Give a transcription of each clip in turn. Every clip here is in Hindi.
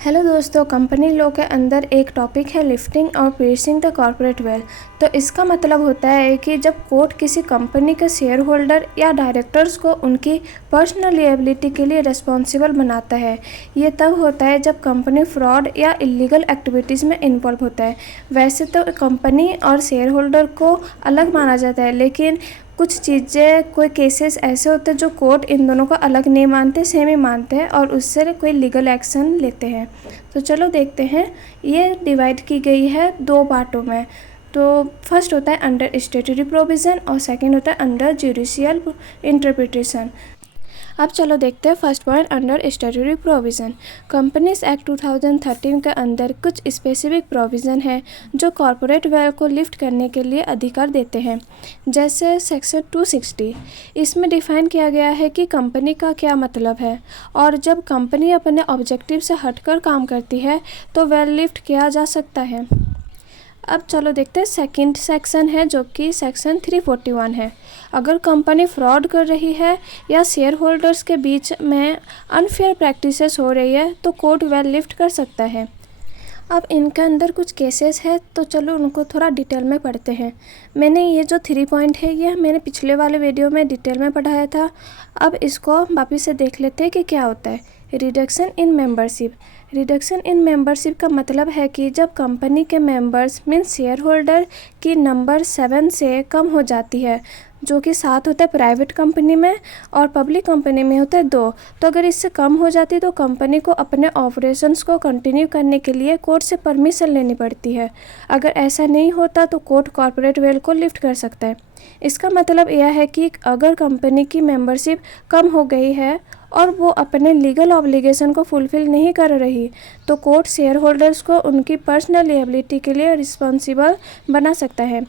हेलो दोस्तों, कंपनी लॉ के अंदर एक टॉपिक है लिफ्टिंग और piercing द कॉर्पोरेट वेल। तो इसका मतलब होता है कि जब कोर्ट किसी कंपनी के शेयर होल्डर या डायरेक्टर्स को उनकी पर्सनल लिएबिलिटी के लिए रिस्पॉन्सिबल बनाता है। ये तब होता है जब कंपनी फ्रॉड या इलीगल एक्टिविटीज़ में इन्वॉल्व होता है। वैसे तो कंपनी और शेयर होल्डर को अलग माना जाता है, लेकिन कुछ चीज़ें, कोई केसेस ऐसे होते हैं जो कोर्ट इन दोनों को अलग नहीं मानते, सेम ही मानते हैं और उससे कोई लीगल एक्शन लेते हैं। तो चलो देखते हैं। ये डिवाइड की गई है दो पार्टों में। तो फर्स्ट होता है अंडर स्टैट्यूटरी प्रोविज़न और सेकंड होता है अंडर जुडिशियल इंटरप्रिटेशन। अब चलो देखते हैं first point under statutory provision. Companies act 2013 के अंदर कुछ स्पेसिफिक प्रोविज़न है जो कॉर्पोरेट वेल्थ को लिफ्ट करने के लिए अधिकार देते हैं। जैसे सेक्शन 260, इसमें डिफाइन किया गया है कि कंपनी का क्या मतलब है और जब कंपनी अपने ऑब्जेक्टिव से हटकर काम करती है तो वेल्थ लिफ्ट किया जा सकता है। अब चलो देखते हैं सेकंड सेक्शन है जो कि सेक्शन 341 है। अगर कंपनी फ्रॉड कर रही है या शेयर होल्डर्स के बीच में अनफेयर प्रैक्टिसेस हो रही है तो कोर्ट वेल लिफ्ट कर सकता है। अब इनके अंदर कुछ केसेस है तो चलो उनको थोड़ा डिटेल में पढ़ते हैं। मैंने ये जो 3 पॉइंट है ये मैंने पिछले वाले वीडियो में डिटेल में पढ़ाया था। अब इसको वापस से देख लेते हैं कि क्या होता है। Reduction in membership. Reduction in membership का मतलब है कि जब कंपनी के मेंबर्स मीन्स शेयर होल्डर की नंबर 7 से कम हो जाती है, जो कि 7 होता है प्राइवेट कंपनी में और पब्लिक कंपनी में होता है 2। तो अगर इससे कम हो जाती है तो कंपनी को अपने ऑपरेशंस को कंटिन्यू करने के लिए कोर्ट से परमिशन लेनी पड़ती है। अगर ऐसा नहीं होता तो कोर्ट कॉर्पोरेट वेल्थ को लिफ्ट कर सकता है। इसका मतलब यह है कि अगर कंपनी की मेंबरशिप कम हो गई है और वो अपने लीगल ऑब्लिगेशन को फुलफिल नहीं कर रही तो कोर्ट शेयर होल्डर्स को उनकी पर्सनल लिएबिलिटी के लिए रिस्पॉन्सिबल बना सकता है।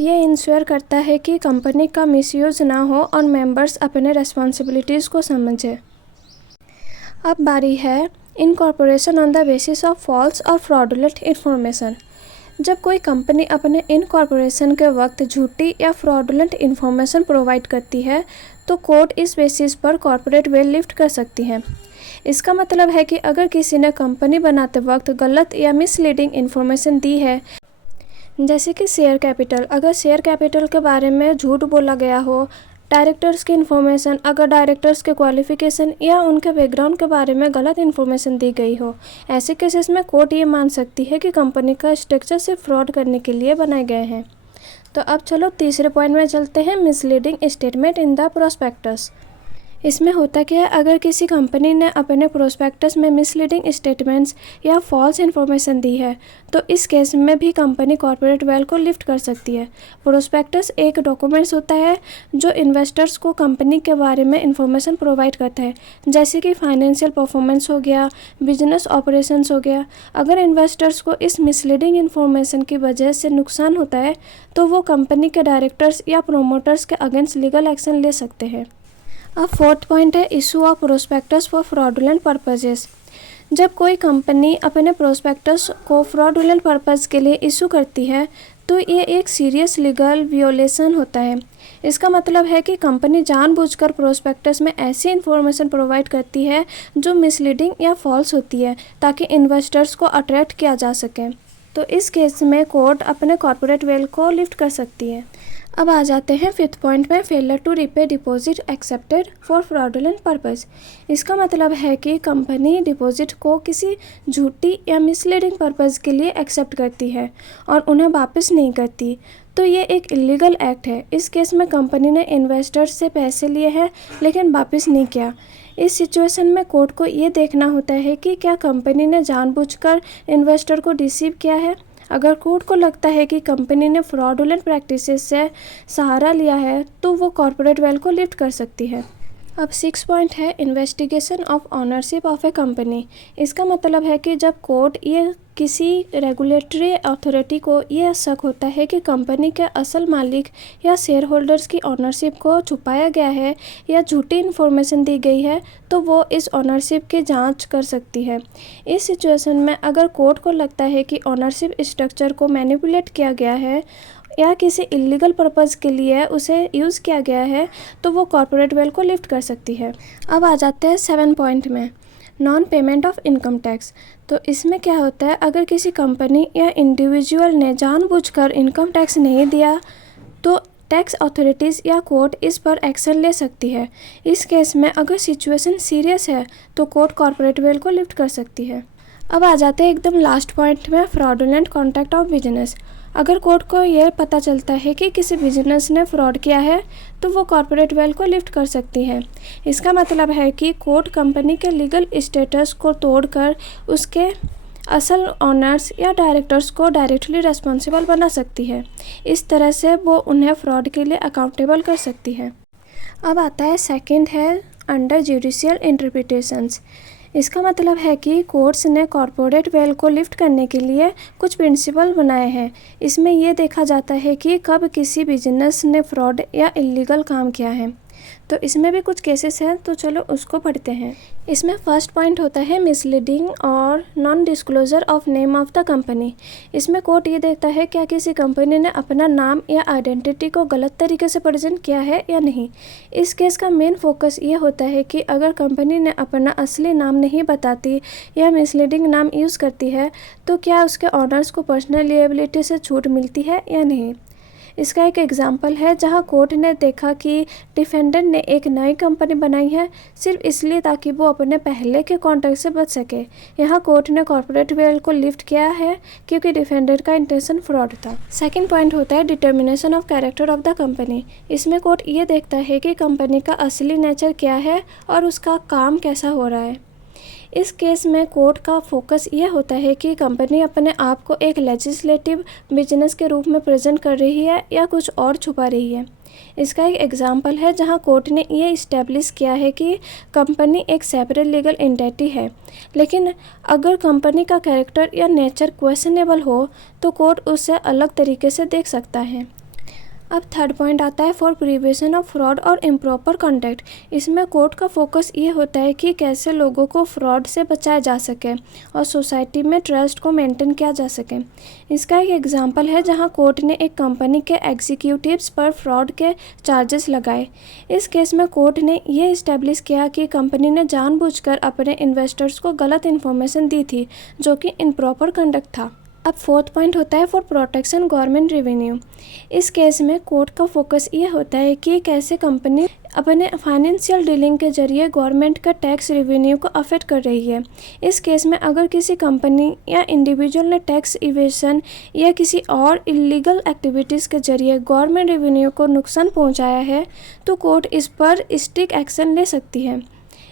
ये इंश्योर करता है कि कंपनी का मिसयूज़ ना हो और मेंबर्स अपने रिस्पॉन्सिबिलिटीज़ को समझें। अब बारी है incorporation on the basis of false और फ्रॉडुलेंट इन्फॉर्मेशन। जब कोई कंपनी अपने इनकॉर्पोरेशन के वक्त झूठी या फ्रॉडुलेंट इन्फॉर्मेशन प्रोवाइड करती है तो कोर्ट इस बेसिस पर कॉर्पोरेट वेल लिफ्ट कर सकती है। इसका मतलब है कि अगर किसी ने कंपनी बनाते वक्त गलत या मिसलीडिंग इन्फॉर्मेशन दी है, जैसे कि शेयर कैपिटल, अगर शेयर कैपिटल के बारे में झूठ बोला गया हो, डायरेक्टर्स की इन्फॉर्मेशन, अगर डायरेक्टर्स के क्वालिफिकेशन या उनके बैकग्राउंड के बारे में गलत इन्फॉर्मेशन दी गई हो, ऐसे केसेस में कोर्ट ये मान सकती है कि कंपनी का स्ट्रक्चर सिर्फ फ्रॉड करने के लिए बनाए गए हैं। तो अब चलो तीसरे पॉइंट में चलते हैं, misleading statement in the prospectus. इसमें होता क्या है, अगर किसी कंपनी ने अपने प्रोस्पेक्टस में मिसलीडिंग स्टेटमेंट्स या फॉल्स इन्फॉर्मेशन दी है तो इस केस में भी कंपनी कॉर्पोरेट वेल्थ को लिफ्ट कर सकती है। प्रोस्पेक्टस एक डॉक्यूमेंट्स होता है जो इन्वेस्टर्स को कंपनी के बारे में इंफॉर्मेशन प्रोवाइड करता है, जैसे कि फाइनेंशियल परफॉर्मेंस हो गया, बिजनेस ऑपरेशंस हो गया। अगर इन्वेस्टर्स को इस मिसलीडिंग इन्फॉर्मेशन की वजह से नुकसान होता है तो वो कंपनी के डायरेक्टर्स या प्रोमोटर्स के अगेंस्ट लीगल एक्शन ले सकते हैं। अब फोर्थ पॉइंट है issue of prospectus for fraudulent purposes. जब कोई कंपनी अपने प्रोस्पेक्टस को फ्रॉडुलेंट पर्पज़ के लिए इशू करती है तो ये एक सीरियस लीगल वियोलेशन होता है। इसका मतलब है कि कंपनी जानबूझकर प्रोस्पेक्टस में ऐसी इन्फॉर्मेशन प्रोवाइड करती है जो मिसलीडिंग या फॉल्स होती है ताकि इन्वेस्टर्स को अट्रैक्ट किया जा सके। तो इस केस में कोर्ट अपने कॉर्पोरेट वेल्थ को लिफ्ट कर सकती है। अब आ जाते हैं फिफ्थ पॉइंट में, failure to repay deposit accepted for fraudulent purpose. इसका मतलब है कि कंपनी डिपॉजिट को किसी झूठी या मिसलीडिंग पर्पस के लिए एक्सेप्ट करती है और उन्हें वापस नहीं करती तो ये एक इलीगल एक्ट है। इस केस में कंपनी ने इन्वेस्टर्स से पैसे लिए हैं लेकिन वापस नहीं किया। इस सिचुएशन में कोर्ट को ये देखना होता है कि क्या कंपनी ने जानबूझकर इन्वेस्टर को डिसीव किया है। अगर कोर्ट को लगता है कि कंपनी ने फ्रॉडुलेंट प्रैक्टिसेस से सहारा लिया है तो वो कॉर्पोरेट वेल्थ को लिफ्ट कर सकती है। अब 6 पॉइंट है investigation of ownership of A company. इसका मतलब है कि जब कोर्ट ये किसी रेगुलेटरी अथॉरिटी को ये शक होता है कि कंपनी के असल मालिक या शेयर होल्डर्स की ऑनरशिप को छुपाया गया है या झूठी इन्फॉर्मेशन दी गई है तो वो इस ऑनरशिप की जांच कर सकती है। इस सिचुएशन में अगर कोर्ट को लगता है कि ऑनरशिप स्ट्रक्चर को मैनिपुलेट किया गया है या किसी इलीगल पर्पज़ के लिए उसे यूज़ किया गया है तो वो कॉर्पोरेट वेल्थ को लिफ्ट कर सकती है। अब आ जाते हैं 7 पॉइंट में, non payment of income tax. तो इसमें क्या होता है, अगर किसी कंपनी या इंडिविजुअल ने जानबूझकर इनकम टैक्स नहीं दिया तो टैक्स अथॉरिटीज़ या कोर्ट इस पर एक्शन ले सकती है। इस केस में अगर सिचुएशन सीरियस है तो कोर्ट कॉर्पोरेट वेल्थ को लिफ्ट कर सकती है। अब आ जाते हैं एकदम लास्ट पॉइंट में, फ्रॉडुलेंट कॉन्टैक्ट ऑफ बिजनेस। अगर कोर्ट को यह पता चलता है कि किसी बिजनेस ने फ्रॉड किया है तो वो कॉर्पोरेट वेल्थ को लिफ्ट कर सकती है। इसका मतलब है कि कोर्ट कंपनी के लीगल स्टेटस को तोड़कर उसके असल ओनर्स या डायरेक्टर्स को डायरेक्टली रिस्पॉन्सिबल बना सकती है। इस तरह से वो उन्हें फ्रॉड के लिए अकाउंटेबल कर सकती है। अब आता है सेकंड है अंडर जुडिशियल इंटरप्रिटेशंस। इसका मतलब है कि कोर्ट्स ने कॉर्पोरेट वेल्थ को लिफ्ट करने के लिए कुछ प्रिंसिपल बनाए हैं। इसमें यह देखा जाता है कि कब किसी बिजनेस ने फ्रॉड या इलीगल काम किया है। तो इसमें भी कुछ केसेस हैं, तो चलो उसको पढ़ते हैं। इसमें फर्स्ट पॉइंट होता है मिसलीडिंग और non disclosure of name of the company. इसमें कोर्ट ये देखता है क्या किसी कंपनी ने अपना नाम या आइडेंटिटी को गलत तरीके से प्रेजेंट किया है या नहीं। इस केस का मेन फोकस ये होता है कि अगर कंपनी ने अपना असली नाम नहीं बताती या मिसलीडिंग नाम यूज़ करती है तो क्या उसके ऑनर्स को पर्सनल लिएबिलिटी से छूट मिलती है या नहीं। इसका एक एग्जाम्पल है जहां कोर्ट ने देखा कि डिफेंडेंट ने एक नई कंपनी बनाई है सिर्फ इसलिए ताकि वो अपने पहले के कॉन्ट्रैक्ट से बच सके। यहाँ कोर्ट ने कॉर्पोरेट वेल्थ को लिफ्ट किया है क्योंकि डिफेंडेंट का इंटेंशन फ्रॉड था। सेकंड पॉइंट होता है determination of character of the company. इसमें कोर्ट ये देखता है कि कंपनी का असली नेचर क्या है और उसका काम कैसा हो रहा है। इस केस में कोर्ट का फोकस ये होता है कि कंपनी अपने आप को एक लेजिस्लेटिव बिजनेस के रूप में प्रेजेंट कर रही है या कुछ और छुपा रही है। इसका एक एग्जाम्पल है जहां कोर्ट ने ये इस्टेब्लिश किया है कि कंपनी एक सेपरेट लीगल एंटिटी है, लेकिन अगर कंपनी का कैरेक्टर या नेचर क्वेश्चनेबल हो तो कोर्ट उसे अलग तरीके से देख सकता है। अब थर्ड पॉइंट आता है फॉर प्रिवेंशन ऑफ फ्रॉड और इम्प्रॉपर कॉन्डक्ट। इसमें कोर्ट का फोकस ये होता है कि कैसे लोगों को फ्रॉड से बचाया जा सके और सोसाइटी में ट्रस्ट को मेंटेन किया जा सके। इसका एक एग्जांपल है जहां कोर्ट ने एक कंपनी के एग्जीक्यूटिव्स पर फ्रॉड के चार्जेस लगाए। इस केस में कोर्ट ने ये इस्टेब्लिश किया कि कंपनी ने जानबूझकर अपने इन्वेस्टर्स को गलत इन्फॉर्मेशन दी थी जो कि इम्प्रॉपर कंडक्ट था। अब फोर्थ पॉइंट होता है फॉर प्रोटेक्शन गवर्नमेंट रेवेन्यू। इस केस में कोर्ट का फोकस ये होता है कि कैसे कंपनी अपने फाइनेंशियल डीलिंग के जरिए गवर्नमेंट का टैक्स रेवेन्यू को अफेक्ट कर रही है। इस केस में अगर किसी कंपनी या इंडिविजुअल ने टैक्स इवेशन या किसी और इलीगल एक्टिविटीज़ के जरिए गवर्नमेंट रेवेन्यू को नुकसान पहुंचाया है तो कोर्ट इस पर स्ट्रिक्ट एक्शन ले सकती है।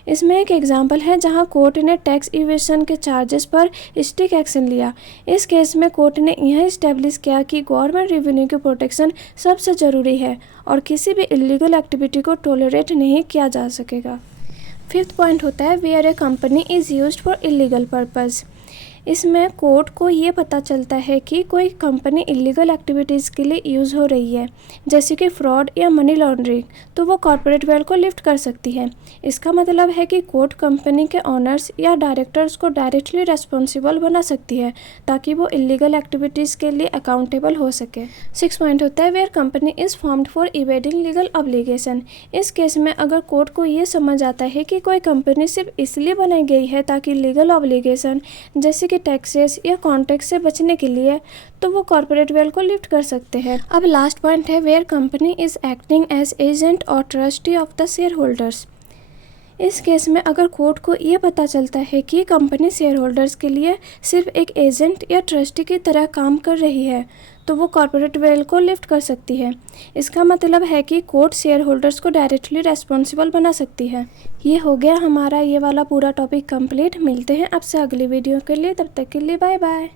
इसमें एक एग्जाम्पल है जहां कोर्ट ने टैक्स इवेशन के चार्जेस पर स्ट्रिक्ट एक्शन लिया। इस केस में कोर्ट ने यह इस्टेब्लिश किया कि गवर्नमेंट रेवेन्यू की प्रोटेक्शन सबसे ज़रूरी है और किसी भी इलीगल एक्टिविटी को टॉलरेट नहीं किया जा सकेगा। फिफ्थ पॉइंट होता है where a company is used for illegal purpose. इसमें कोर्ट को ये पता चलता है कि कोई कंपनी इलीगल एक्टिविटीज़ के लिए यूज़ हो रही है जैसे कि फ्रॉड या मनी लॉन्ड्रिंग, तो वो कॉर्पोरेट वेल्थ को लिफ्ट कर सकती है। इसका मतलब है कि कोर्ट कंपनी के ओनर्स या डायरेक्टर्स को डायरेक्टली रेस्पॉन्सिबल बना सकती है ताकि वो इलीगल एक्टिविटीज़ के लिए अकाउंटेबल हो सके। सिक्स पॉइंट होता है where company is formed for evading legal obligation. इस केस में अगर कोर्ट को ये समझ आता है कि कोई कंपनी सिर्फ इसलिए बनाई गई है ताकि लीगल ऑब्लिगेशन जैसे कि टैक्सेस या कॉन्ट्रैक्ट से बचने के लिए, तो वो कॉर्पोरेट वेल्थ को लिफ्ट कर सकते हैं। अब लास्ट पॉइंट है where company is acting as agent और trustee of the shareholders. इस केस में अगर कोर्ट को ये पता चलता है कि कंपनी शेयर होल्डर्स के लिए सिर्फ एक एजेंट या ट्रस्टी की तरह काम कर रही है तो वो कॉर्पोरेट वेल्थ को लिफ्ट कर सकती है। इसका मतलब है कि कोर्ट शेयर होल्डर्स को डायरेक्टली रेस्पॉन्सिबल बना सकती है। ये हो गया हमारा ये वाला पूरा टॉपिक कंप्लीट। मिलते हैं आपसे अगली वीडियो के लिए, तब तक के लिए बाय बाय।